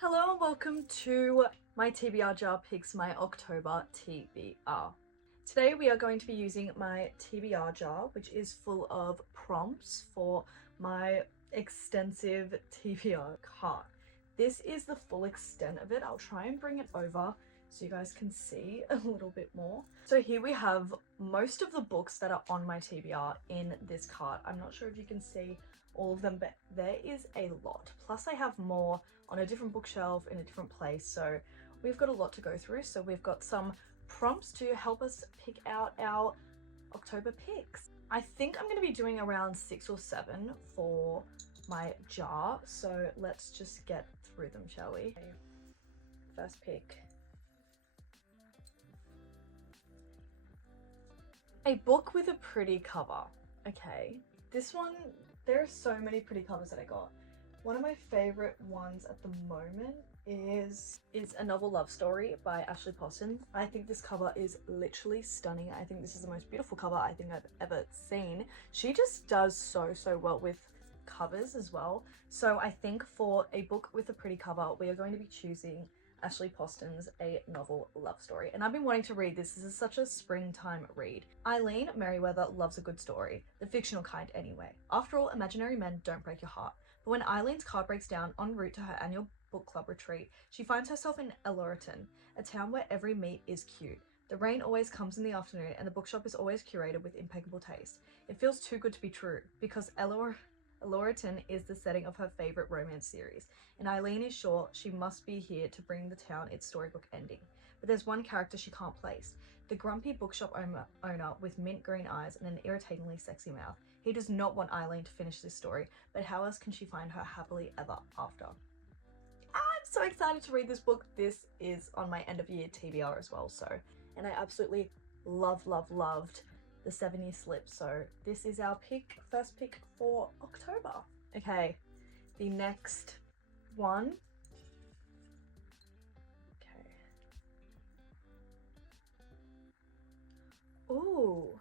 Hello and welcome to my TBR jar picks, my October TBR. Today we are going to be using my TBR jar, which is full of prompts for my extensive TBR cart. This is the full extent of it. I'll try and bring it over so you guys can see a little bit more. So here we have most of the books that are on my TBR in this cart. I'm not sure if you can see all of them, but there is a lot. Plus I have more on a different bookshelf in a different place, so we've got a lot to go through. So we've got some prompts to help us pick out our October picks. I think I'm going to be doing around 6 or 7 for my jar, so let's just get through them, shall we? Okay. First pick. A book with a pretty cover. Okay, this one, there are so many pretty covers that I got. One of my favorite ones at the moment is A Novel Love Story by Ashley Poston. I think this cover is literally stunning. I think this is the most beautiful cover I think I've ever seen. She just does so well with covers as well. So I think for a book with a pretty cover, we are going to be choosing Ashley Poston's A Novel Love Story. And I've been wanting to read this. This is such a springtime read. Eileen Merriweather loves a good story, the fictional kind anyway. After all, imaginary men don't break your heart. But when Eileen's car breaks down en route to her annual book club retreat, she finds herself in Elloraton, a town where every meat is cute. The rain always comes in the afternoon and the bookshop is always curated with impeccable taste. It feels too good to be true, because Elloraton is the setting of her favourite romance series, and Eileen is sure she must be here to bring the town its storybook ending. But there's one character she can't place, the grumpy bookshop owner with mint green eyes and an irritatingly sexy mouth. He does not want Eileen to finish this story, but how else can she find her happily ever after? I'm so excited to read this book. This is on my end of year TBR as well, and I absolutely loved the 7-Year Slip. So this is our first pick for October. Okay, the next one. Okay. Ooh.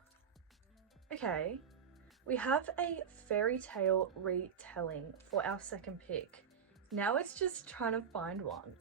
Okay. We have a fairy tale retelling for our second pick. Now it's just trying to find one.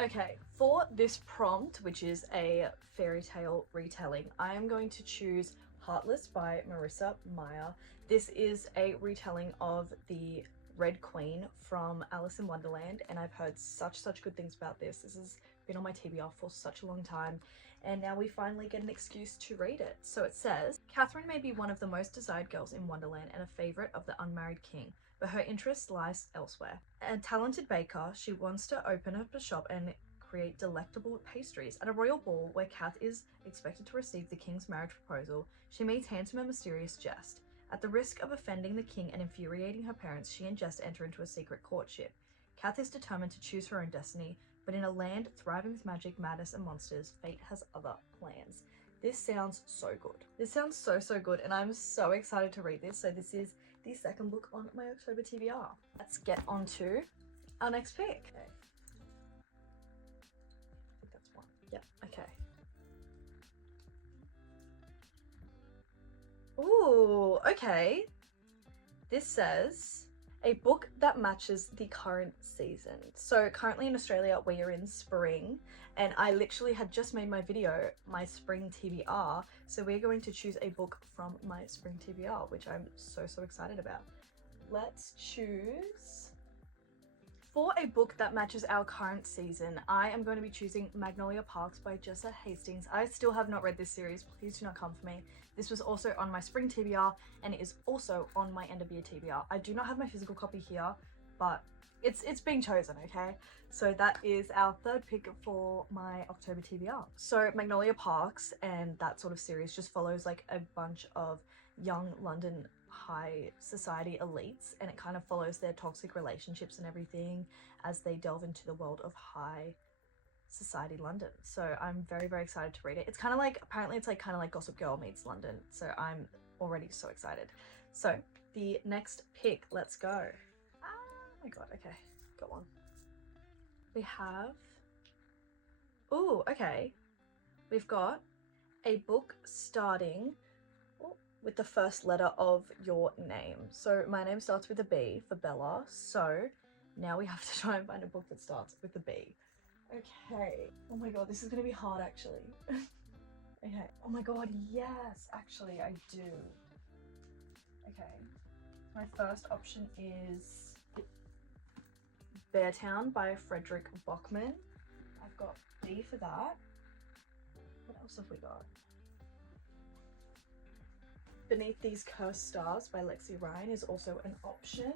Okay, for this prompt, which is a fairy tale retelling, I am going to choose Heartless by Marissa Meyer. This is a retelling of the Red Queen from Alice in Wonderland, and I've heard such good things about this. This has been on my TBR for such a long time, and now we finally get an excuse to read it. So it says, Catherine may be one of the most desired girls in Wonderland and a favourite of the unmarried king, but her interest lies elsewhere. A talented baker, she wants to open up a shop and create delectable pastries. At a royal ball where Kath is expected to receive the king's marriage proposal, she meets handsome and mysterious Jest. At the risk of offending the king and infuriating her parents, she and Jest enter into a secret courtship. Kath is determined to choose her own destiny, but in a land thriving with magic, madness, and monsters, fate has other plans. This sounds so good. This sounds so good, and I'm so excited to read this. So this is the second book on my October TBR. Let's get on to our next pick. Okay. I think that's one. Yep, okay. Ooh, okay. This says, a book that matches the current season. So currently in Australia, we are in spring, and I literally had just made my video, my spring TBR. So we're going to choose a book from my spring TBR, which I'm so excited about. Let's choose. For a book that matches our current season, I am going to be choosing Magnolia Parks by Jessa Hastings. I still have not read this series. Please do not come for me. This was also on my spring TBR, and it is also on my end of year TBR. I do not have my physical copy here, but it's being chosen, okay? So that is our third pick for my October TBR. So Magnolia Parks and that sort of series just follows like a bunch of young London high society elites, and it kind of follows their toxic relationships and everything as they delve into the world of high society London. So I'm very excited to read it. It's kind of like, apparently it's like kind of like Gossip Girl meets London, so I'm already so excited. So the next pick, let's go. Oh my god, okay, got one. We have, ooh, okay, we've got a book starting with the first letter of your name. So my name starts with a B for Bella, so now we have to try and find a book that starts with a B. Okay. Oh my god, this is gonna be hard actually. Okay. Oh my god, yes, actually I do. Okay. My first option is Beartown by Frederik. I've got B for that. What else have we got? Beneath These Cursed Stars by Lexi Ryan is also an option.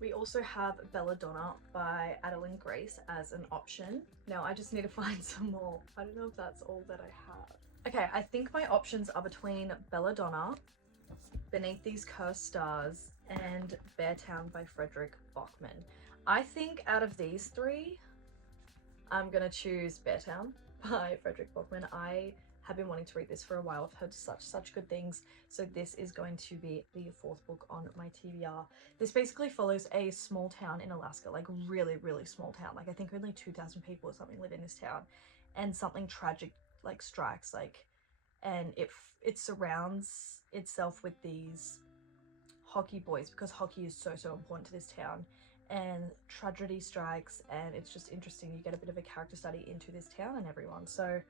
We also have Belladonna by Adeline Grace as an option. Now I just need to find some more. I don't know if that's all that I have. Okay, I think my options are between Belladonna, Beneath These Cursed Stars, and Beartown by Frederik. I think out of these three, I'm gonna choose Beartown by Frederik. I have been wanting to read this for a while. I've heard such good things. So this is going to be the fourth book on my TBR. This basically follows a small town in Alaska, like really small town. Like I think only 2,000 people or something live in this town, and something tragic like strikes, like, and it surrounds itself with these hockey boys because hockey is so important to this town, and tragedy strikes, and it's just interesting. You get a bit of a character study into this town and everyone. So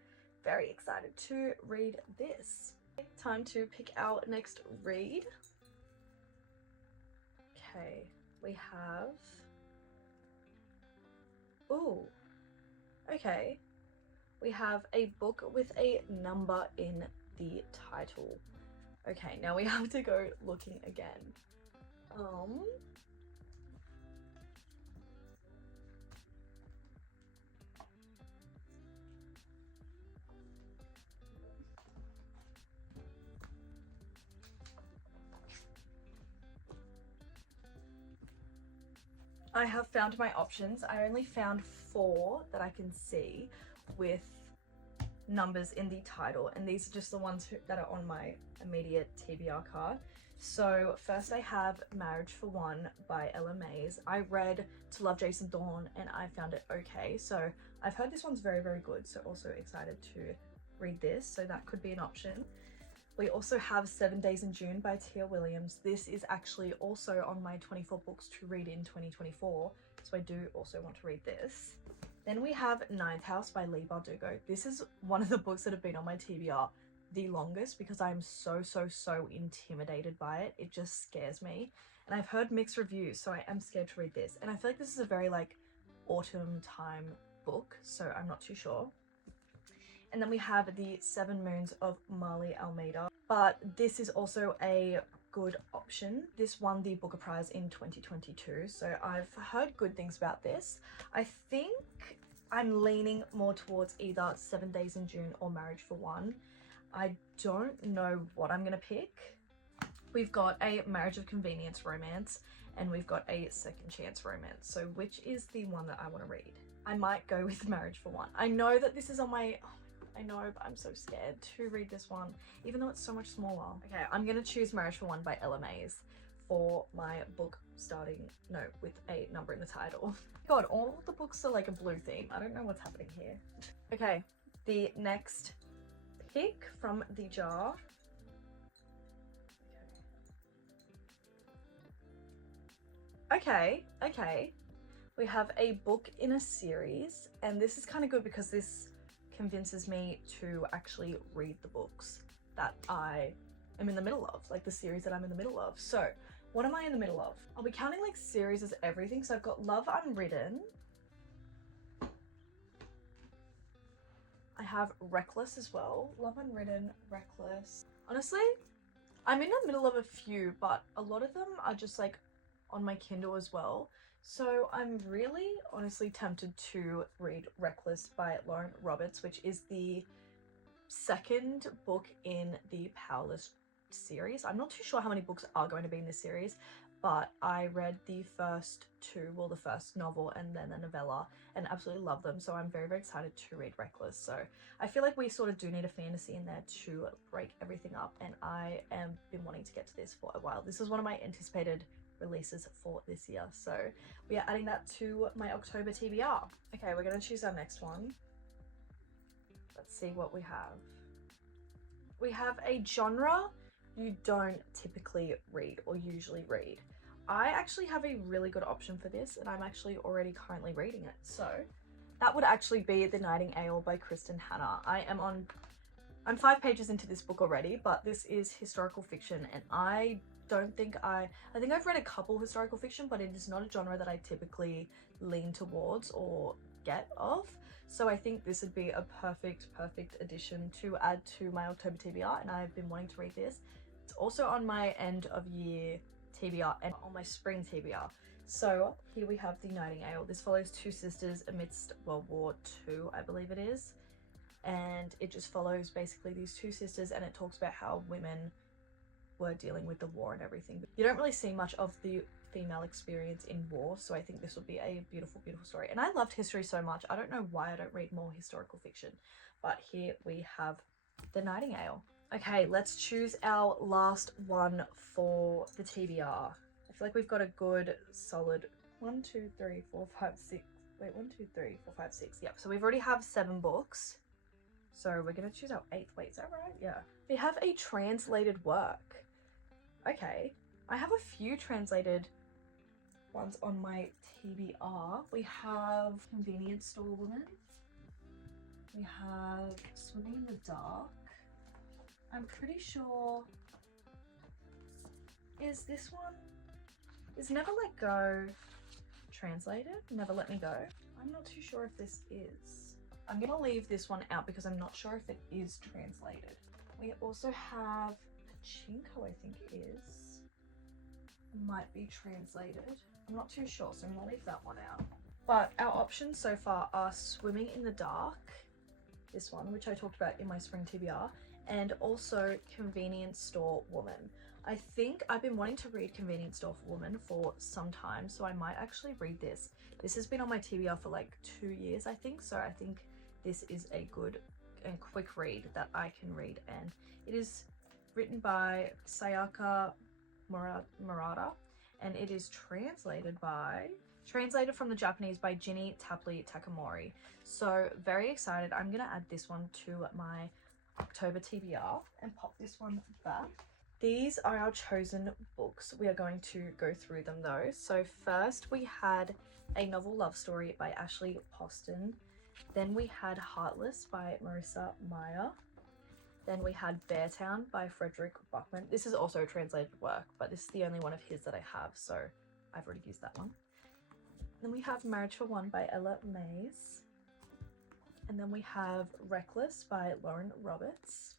very excited to read this. Time to pick our next read. Okay, we have, ooh, okay, we have a book with a number in the title. Okay, now we have to go looking again. I have found my options. I only found 4 that I can see with numbers in the title, and these are just the ones that are on my immediate TBR card. So first I have Marriage for One by Ella Maise. I read To Love Jason Dawn and I found it okay. So I've heard this one's very good. So also excited to read this. So that could be an option. We also have 7 Days in June by Tia Williams. This is actually also on my 24 books to read in 2024. So I do also want to read this. Then we have Ninth House by Leigh Bardugo. This is one of the books that have been on my TBR the longest because I'm so intimidated by it. It just scares me. And I've heard mixed reviews, so I am scared to read this. And I feel like this is a very like autumn time book, so I'm not too sure. And then we have The 7 Moons of Marley Almeida. But this is also a good option. This won the Booker Prize in 2022, so I've heard good things about this. I think I'm leaning more towards either 7 Days in June or Marriage for One. I don't know what I'm gonna pick. We've got a Marriage of Convenience romance and we've got a Second Chance romance. So which is the one that I want to read? I might go with Marriage for One. I know that this is on my, I know, but I'm so scared to read this one, even though it's so much smaller. Okay, I'm gonna choose Marriage for One by Ella Maise for my book starting, no, with a number in the title. God, all the books are like a blue theme. I don't know what's happening here. Okay, the next pick from the jar. Okay. We have a book in a series, and this is kind of good because this convinces me to actually read the books that I am in the middle of, like the series that I'm in the middle of. So what am I in the middle of? I'll be counting like series as everything. So I've got Love Unwritten. I have Reckless as well. Love Unwritten, Reckless. Honestly, I'm in the middle of a few, but a lot of them are just like on my Kindle as well. So I'm really honestly tempted to read Reckless by Lauren Roberts, which is the second book in the Powerless series. I'm not too sure how many books are going to be in this series, but I read the first 2, well, the first novel and then the novella, and absolutely love them. So I'm very excited to read Reckless. So I feel like we sort of do need a fantasy in there to break everything up, and I am been wanting to get to this for a while. This is one of my anticipated releases for this year, so we are adding that to my October TBR. Okay, we're gonna choose our next one. Let's see what we have. we have a genre you don't typically read or usually read. I actually have a really good option for this, and I'm actually already currently reading it. So that would actually be The Nightingale by Kristin. I'm 5 pages into this book already, but this is historical fiction, and I think I've read a couple historical fiction, but it is not a genre that I typically lean towards or get of. So I think this would be a perfect addition to add to my October TBR, and I've been wanting to read this. It's also on my end of year TBR and on my spring TBR. So here we have The Nightingale. This follows 2 sisters amidst World War II, I believe it is. And it just follows basically these 2 sisters, and it talks about how women were dealing with the war and everything. You don't really see much of the female experience in war, so I think this would be a beautiful story. And I loved history so much. I don't know why I don't read more historical fiction, but here we have The Nightingale. Okay, let's choose our last one for the TBR. I feel like we've got a good solid 1, 2, 3, 4, 5, 6. Wait, 1, 2, 3, 4, 5, 6. Yep, so we've already have 7 books. So we're gonna choose our 8th. Wait, is that right? Yeah. We have a translated work. Okay, I have a few translated ones on my TBR. We have Convenience Store Woman. We have Swimming in the Dark. I'm pretty sure, is this one, is Never Let Go translated? Never Let Me Go? I'm not too sure if this is. I'm gonna leave this one out because I'm not sure if it is translated. We also have Pachinko, I think it is. Might be translated. I'm not too sure, so I'm gonna leave that one out. But our options so far are Swimming in the Dark, this one, which I talked about in my spring TBR, and also Convenience Store Woman. I think I've been wanting to read Convenience Store Woman for some time, so I might actually read this. This has been on my TBR for like 2 years, I think, so I think this is a good and quick read that I can read. And it is written by Sayaka Murata, and it is translated from the Japanese by Ginny Tapley Takamori. So very excited. I'm gonna add this one to my October TBR and pop this one back. These are our chosen books. We are going to go through them though. So first we had a novel love story by Ashley Poston. Then we had Heartless by Marissa Meyer. Then we had Beartown by Frederik. This is also a translated work, but this is the only one of his that I have, so I've already used that one. Then we have Marriage for One by Ella Maise. And then we have Reckless by Lauren Roberts.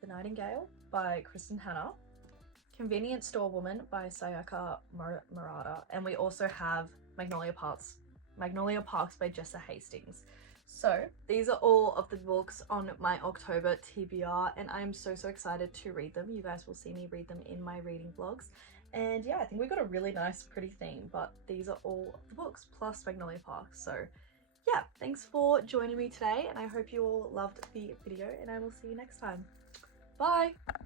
The Nightingale by Kristin. Convenience Store Woman by Sayaka Murata. And we also have Magnolia Parks by Jessa Hastings. So these are all of the books on my October TBR, and I'm so excited to read them. You guys will see me read them in my reading vlogs. And yeah, I think we got a really nice, pretty theme, but these are all of the books plus Magnolia Parks. So yeah, thanks for joining me today, and I hope you all loved the video, and I will see you next time. Bye!